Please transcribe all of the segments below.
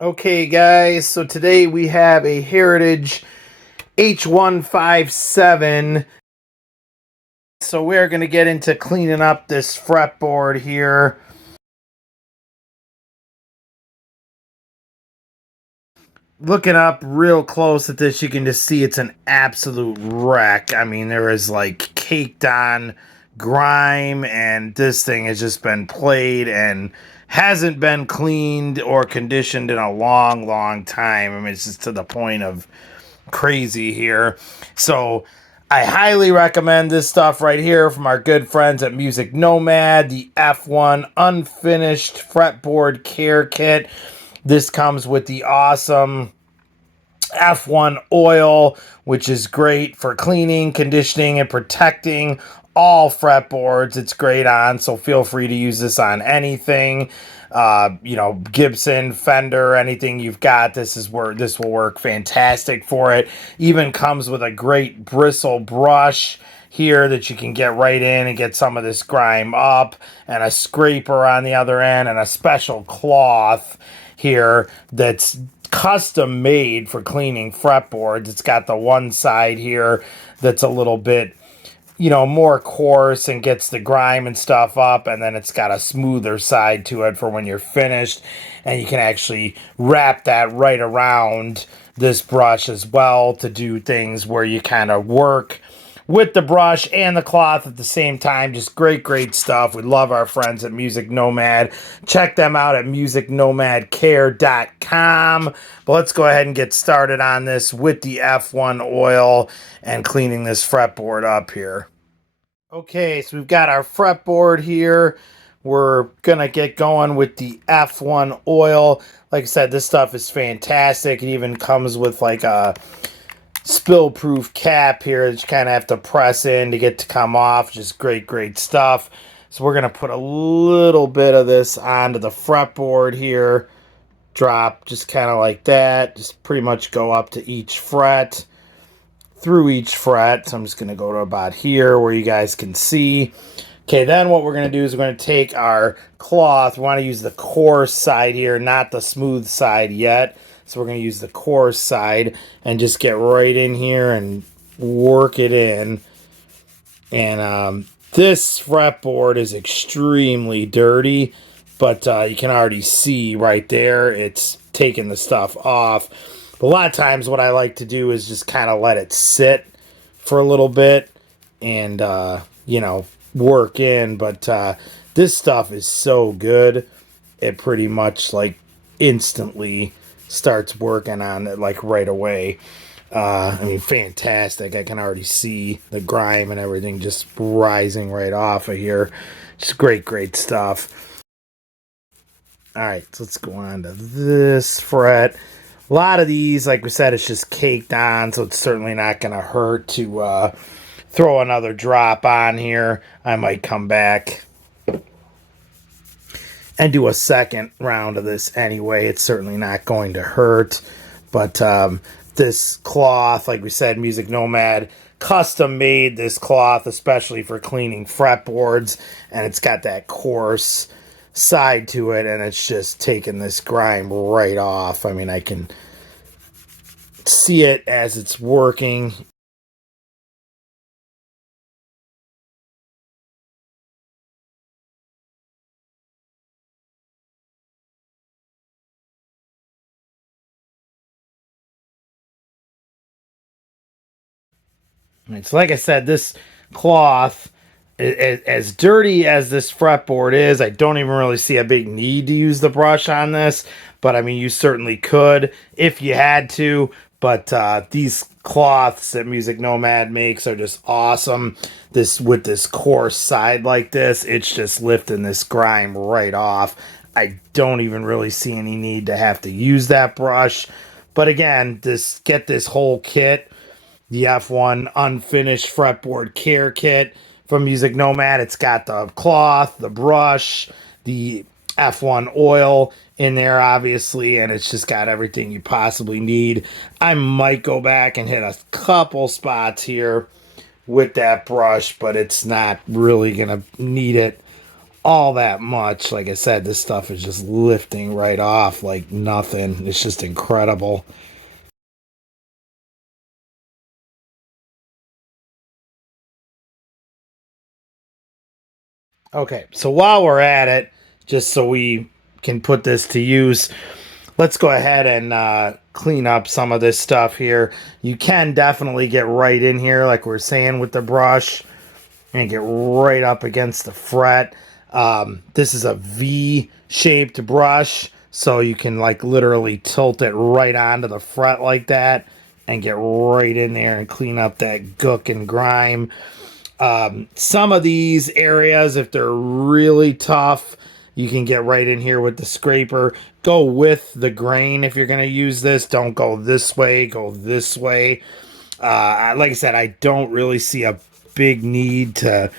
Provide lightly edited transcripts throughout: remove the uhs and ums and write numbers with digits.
Okay, guys, so today we have a Heritage H157. So we're going to get into cleaning up this fretboard here. Looking up real close at this, you can just see it's an absolute wreck. I mean, there is like caked on grime, and this thing has just been played and hasn't been cleaned or conditioned in a long time. I mean, it's just to the point of crazy here. So I highly recommend this stuff right here from our good friends at Music Nomad, the F1 Unfinished Fretboard Care Kit. This comes with the awesome F1 oil, which is great for cleaning, conditioning, and protecting all fretboards. It's great on, so feel free to use this on anything. Gibson, Fender, anything you've got, this will work fantastic for it. Even comes with a great bristle brush here that you can get right in and get some of this grime up, and a scraper on the other end, and a special cloth here that's custom made for cleaning fretboards. It's got the one side here that's a little bit more coarse and gets the grime and stuff up, and then it's got a smoother side to it for when you're finished, and you can actually wrap that right around this brush as well to do things where you kind of work with the brush and the cloth at the same time. Just great stuff. We love our friends at Music Nomad. Check them out at musicnomadcare.com. But let's go ahead and get started on this with the F1 oil and cleaning this fretboard up here. Okay, so we've got our fretboard here. We're going to get going with the F1 oil. Like I said, this stuff is fantastic. It even comes with like a spill-proof cap here that you kind of have to press in to get to come off. Just great stuff. So we're going to put a little bit of this onto the fretboard here. Drop just kind of like that. Just pretty much go up to each fret, through each fret. So I'm just going to go to about here where you guys can see. Okay, then what we're going to do is we're going to take our cloth. We want to use the coarse side here, not the smooth side yet. So we're going to use the coarse side and just get right in here and work it in. And this fretboard is extremely dirty, but you can already see right there it's taking the stuff off. But a lot of times what I like to do is just kind of let it sit for a little bit and, work in. But this stuff is so good. It pretty much like instantly starts working on it like right away. Fantastic. I can already see the grime and everything just rising right off of here. Just great stuff. All right, so let's go on to this fret. A lot of these, like we said, it's just caked on, so it's certainly not going to hurt to throw another drop on here. I might come back and do a second round of this anyway. It's certainly not going to hurt. But this cloth, like we said, Music Nomad custom made this cloth especially for cleaning fretboards, and it's got that coarse side to it, and it's just taking this grime right off. I mean, I can see it as it's working. It's like I said, this cloth, as dirty as this fretboard is, I don't even really see a big need to use the brush on this. But I mean, you certainly could if you had to. But these cloths that Music Nomad makes are just awesome. With this coarse side like this, it's just lifting this grime right off. I don't even really see any need to have to use that brush. But again, get this whole kit, the F1 Unfinished Fretboard Care Kit from Music Nomad. It's got the cloth, the brush, the F1 oil in there, obviously, and it's just got everything you possibly need. I might go back and hit a couple spots here with that brush, but it's not really going to need it all that much. Like I said, this stuff is just lifting right off like nothing. It's just incredible. Okay, so while we're at it, just so we can put this to use, let's go ahead and clean up some of this stuff here. You can definitely get right in here, like we're saying, with the brush and get right up against the fret. This is a V-shaped brush, so you can like literally tilt it right onto the fret like that and get right in there and clean up that gook and grime. Some of these areas, if they're really tough, you can get right in here with the scraper. Go with the grain if you're going to use this. Don't go this way, go this way. Like I said, I don't really see a big need to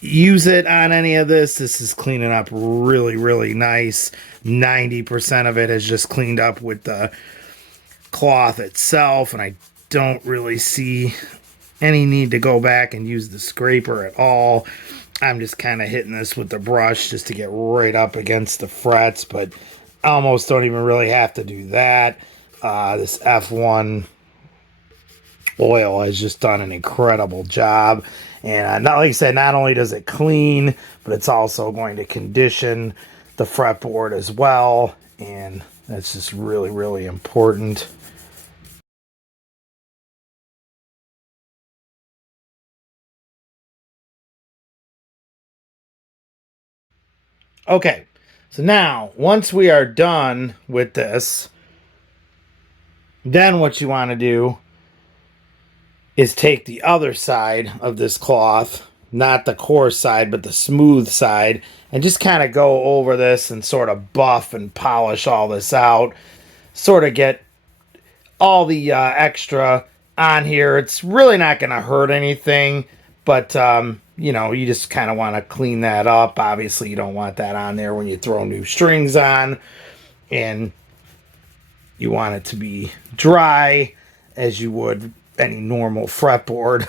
use it on any of this. This is cleaning up really, really nice. 90% of it is just cleaned up with the cloth itself, and I don't really see any need to go back and use the scraper at all. I'm just kind of hitting this with the brush just to get right up against the frets, but I almost don't even really have to do that. This F1 oil has just done an incredible job. And not like I said, not only does it clean, but it's also going to condition the fretboard as well. And that's just really, really important. Okay, so now once we are done with this, then what you want to do is take the other side of this cloth, not the coarse side, but the smooth side, and just kind of go over this and sort of buff and polish all this out. Sort of get all the extra on here. It's really not going to hurt anything, but you know, you just kind of want to clean that up. Obviously, you don't want that on there when you throw new strings on, and you want it to be dry as you would any normal fretboard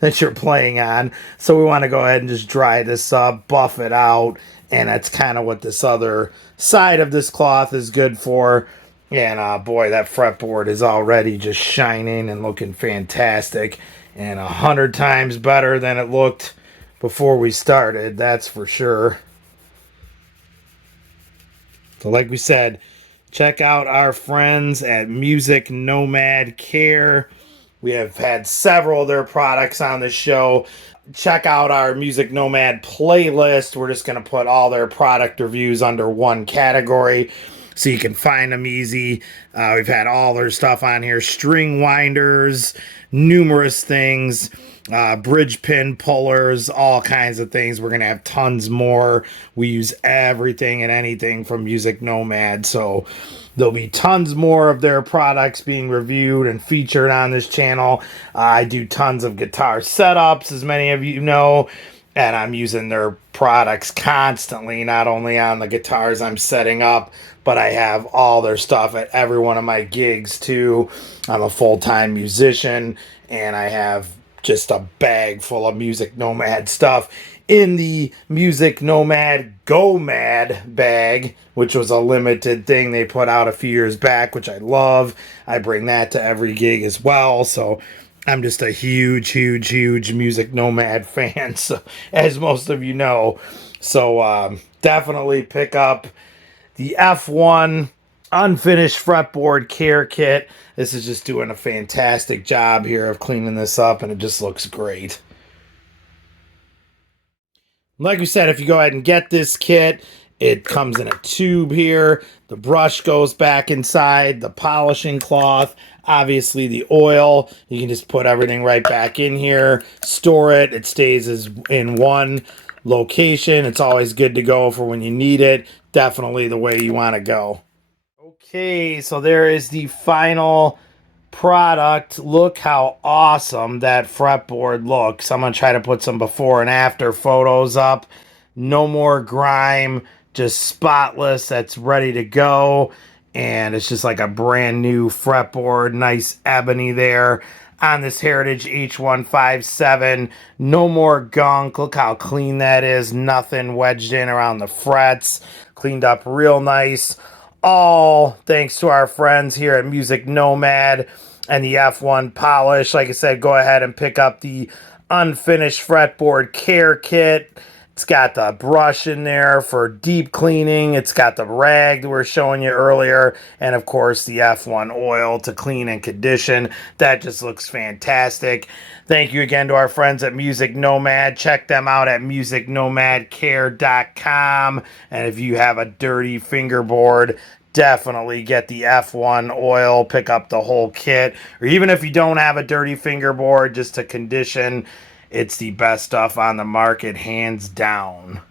that you're playing on. So we want to go ahead and just dry this up, buff it out, and that's kind of what this other side of this cloth is good for. And boy, that fretboard is already just shining and looking fantastic, and 100 times better than it looked before we started, that's for sure. So like we said, check out our friends at musicnomadcare. We have had several of their products on the show. Check out our Music Nomad playlist. We're just going to put all their product reviews under one category so you can find them easy. We've had all their stuff on here. String winders, numerous things, bridge pin pullers, all kinds of things. We're going to have tons more. We use everything and anything from Music Nomad. So there'll be tons more of their products being reviewed and featured on this channel. I do tons of guitar setups, as many of you know, and I'm using their products constantly, not only on the guitars I'm setting up, but I have all their stuff at every one of my gigs too. I'm a full-time musician, and I have just a bag full of Music Nomad stuff in the Music Nomad Go Mad bag, which was a limited thing they put out a few years back, which I love. I bring that to every gig as well, so I'm just a huge Music Nomad fan, so, as most of you know. So definitely pick up the F1 Unfinished Fretboard Care Kit. This is just doing a fantastic job here of cleaning this up, and it just looks great. Like we said, if you go ahead and get this kit, it comes in a tube here. The brush goes back inside, the polishing cloth, obviously the oil. You can just put everything right back in here, store it. It stays as in one location. It's always good to go for when you need it. Definitely the way you want to go. Okay, so there is the final product. Look how awesome that fretboard looks. I'm going to try to put some before and after photos up. No more grime, just spotless. That's ready to go. And it's just like a brand new fretboard. Nice ebony there. on this Heritage H157. No more gunk. Look how clean that is. Nothing wedged in around the frets. Cleaned up real nice. All thanks to our friends here at Music Nomad and the F1 polish. Like I said, go ahead and pick up the Unfinished Fretboard Care Kit. It's got the brush in there for deep cleaning. It's got the rag that we were showing you earlier. And of course, the F1 oil to clean and condition. That just looks fantastic. Thank you again to our friends at Music Nomad. Check them out at musicnomadcare.com. And if you have a dirty fingerboard, definitely get the F1 oil, pick up the whole kit. Or even if you don't have a dirty fingerboard, just to condition, it's the best stuff on the market, hands down.